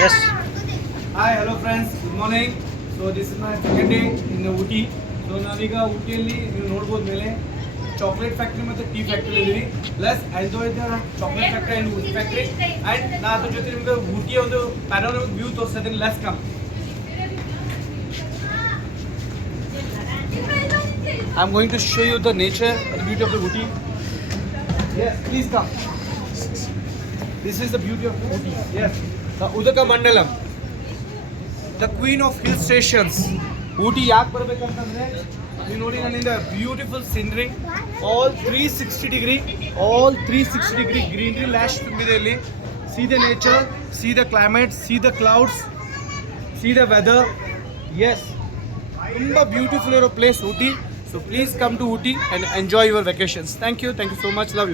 Yes. Hi, hello friends. Good morning. So this is my second day in Ooty. So ನಾನೀಗ ಊಟಿಯಲ್ಲಿ ನೀವು ನೋಡ್ಬೋದು ಮೇಲೆ chocolate factory ಮತ್ತು tea factory ಇದ್ದೀವಿ. Plus enjoy the chocolate factory and Ooty factory and ನಾ ಅದ್ರ ಜೊತೆ ನಿಮಗೆ ಊಟಿಯ ಒಂದು ಪ್ಯಾನೋರಮಿಕ್ ವ್ಯೂ ತೋರಿಸ್ತಾ ಇದ್ದೀನಿ. Let's come. I'm going to show you the nature, the beauty of the Ooty. Yes, please come. This is the beauty of Ooty. Yes, the Udaka Mandalam, the queen of hill stations. Ooty ಯಾಕೆ ಬರಬೇಕಂತಂದ್ರೆ ನೀವು ನೋಡಿ ನನ್ನಿಂದ beautiful scenery, all 360 degree greenery lash ತುಂಬಿದೆ ಇಲ್ಲಿ. See the nature, see the climate, see the clouds, see the weather. Yes, ತುಂಬಾ beautiful ಇರೋ place Ooty. So please come to Ooty and enjoy your vacations. Thank you so much. Love you.